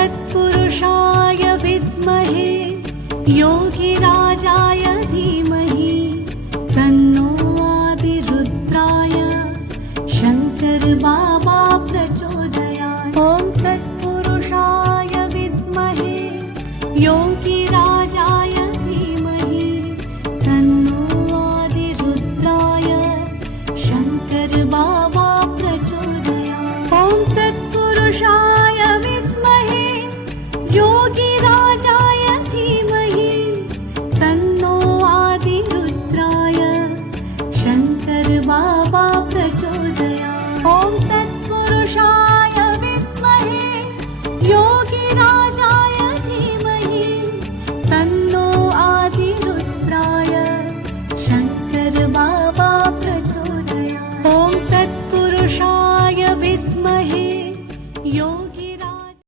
तत्पुरुषाय विद्महे योगिराजाय धीमहि तन्नो आदिरुद्राय शंकर बाबा प्रचोदयात्। ॐ तत्पुरुषाय विद्महे